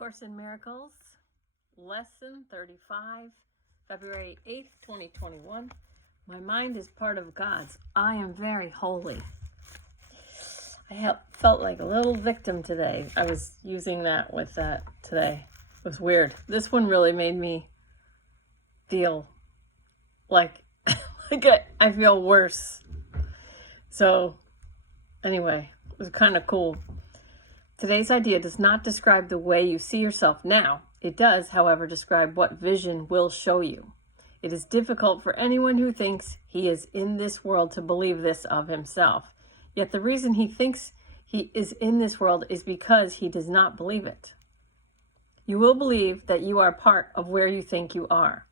Course in Miracles, Lesson 35, February 8th, 2021. My mind is part of God's. I am very holy. I felt like a little victim today. I was using that with that today. It was weird. This one really made me feel like, I feel worse. So anyway, it was kind of cool. Today's idea does not describe the way you see yourself now. It does, however, describe what vision will show you. It is difficult for anyone who thinks he is in this world to believe this of himself. Yet the reason he thinks he is in this world is because he does not believe it. You will believe that you are part of where you think you are.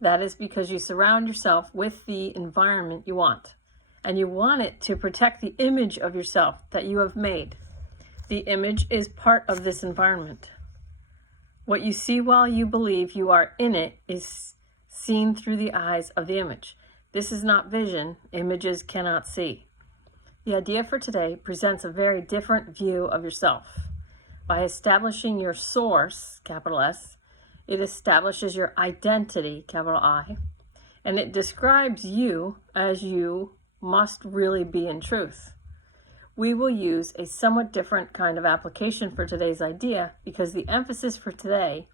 That is because you surround yourself with the environment you want, and you want it to protect the image of yourself that you have made. The image is part of this environment. What you see while you believe you are in it is seen through the eyes of the image. This is not vision. Images cannot see. The idea for today presents a very different view of yourself. By establishing your source, capital S, it establishes your identity, capital I, and it describes you as you must really be in truth. We will use a somewhat different kind of application for today's idea because the emphasis for today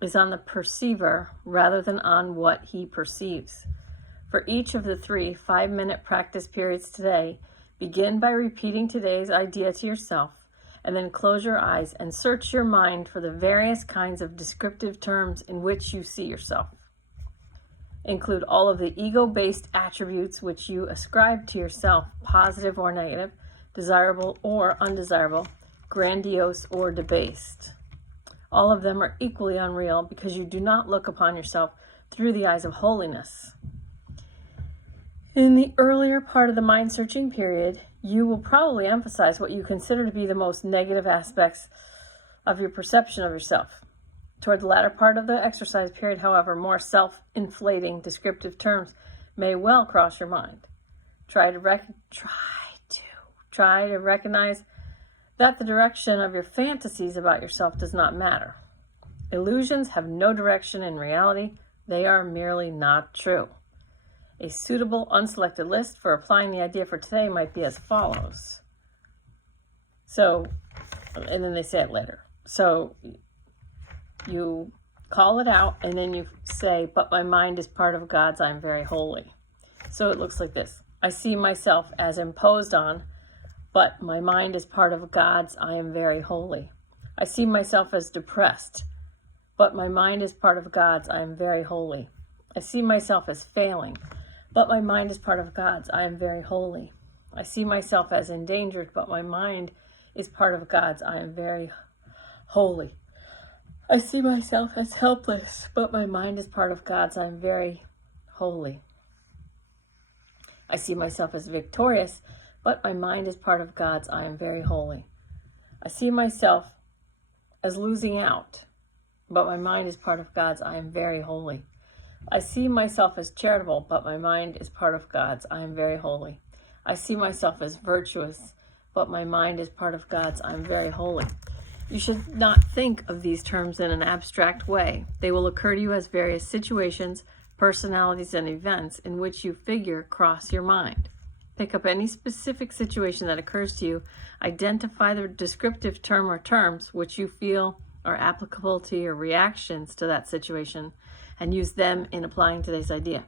is on the perceiver rather than on what he perceives. For each of the 3 5-minute practice periods today, begin by repeating today's idea to yourself, and then close your eyes and search your mind for the various kinds of descriptive terms in which you see yourself. Include all of the ego-based attributes which you ascribe to yourself, positive or negative, desirable or undesirable, grandiose or debased. All of them are equally unreal because you do not look upon yourself through the eyes of holiness. In the earlier part of the mind-searching period, you will probably emphasize what you consider to be the most negative aspects of your perception of yourself. Toward the latter part of the exercise period, however, more self-inflating descriptive terms may well cross your mind. Try to recognize that the direction of your fantasies about yourself does not matter. Illusions have no direction in reality. They are merely not true. A suitable unselected list for applying the idea for today might be as follows. So, and then they say it later. So you call it out and then you say, but my mind is part of God's, I am very holy. So it looks like this. I see myself as imposed on, but my mind is part of God's, I am very holy. I see myself as depressed, but my mind is part of God's, I am very holy. I see myself as failing, but my mind is part of God's, I am very holy. I see myself as endangered, but my mind is part of God's, I am very holy. I see myself as helpless, but my mind is part of God's, I am very holy. I see myself as victorious, but my mind is part of God's, I am very holy. I see myself as losing out, but my mind is part of God's, I am very holy. I see myself as charitable, but my mind is part of God's, I am very holy. I see myself as virtuous, but my mind is part of God's, I am very holy. You should not think of these terms in an abstract way. They will occur to you as various situations, personalities, and events in which you figure cross your mind. Pick up any specific situation that occurs to you, identify the descriptive term or terms which you feel are applicable to your reactions to that situation, and use them in applying today's idea.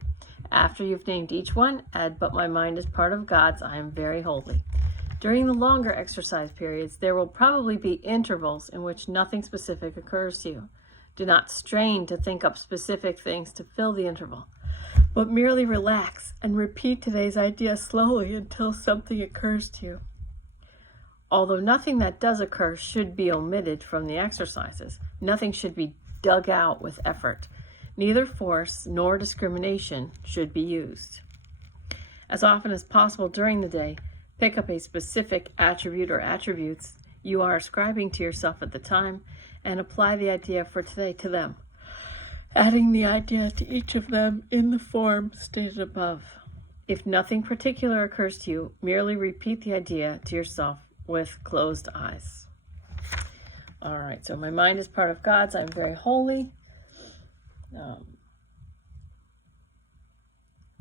After you've named each one, add, but my mind is part of God's, I am very holy. During the longer exercise periods, there will probably be intervals in which nothing specific occurs to you. Do not strain to think up specific things to fill the interval, but merely relax and repeat today's idea slowly until something occurs to you. Although nothing that does occur should be omitted from the exercises, nothing should be dug out with effort. Neither force nor discrimination should be used. As often as possible during the day, pick up a specific attribute or attributes you are ascribing to yourself at the time and apply the idea for today to them, adding the idea to each of them in the form stated above. If nothing particular occurs to you, merely repeat the idea to yourself with closed eyes. All right, so my mind is part of God's. I'm very holy.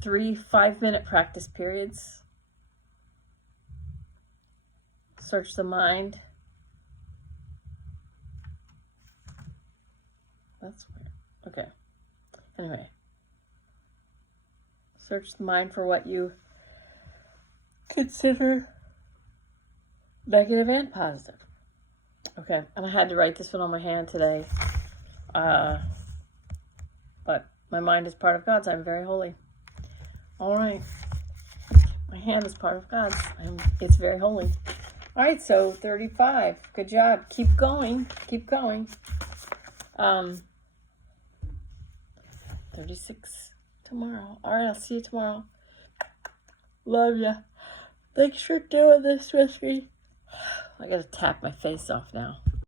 3 5-minute practice periods. Search the mind. That's weird. Okay. Anyway. Search the mind for what you consider negative and positive. Okay. And I had to write this one on my hand today. But my mind is part of God's. I'm very holy. All right. My hand is part of God's. It's very holy. All right, so 35. Good job. Keep going. Keep going. 36 tomorrow. All right, I'll see you tomorrow. Love ya. Thanks for doing this with me. I gotta tap my face off now.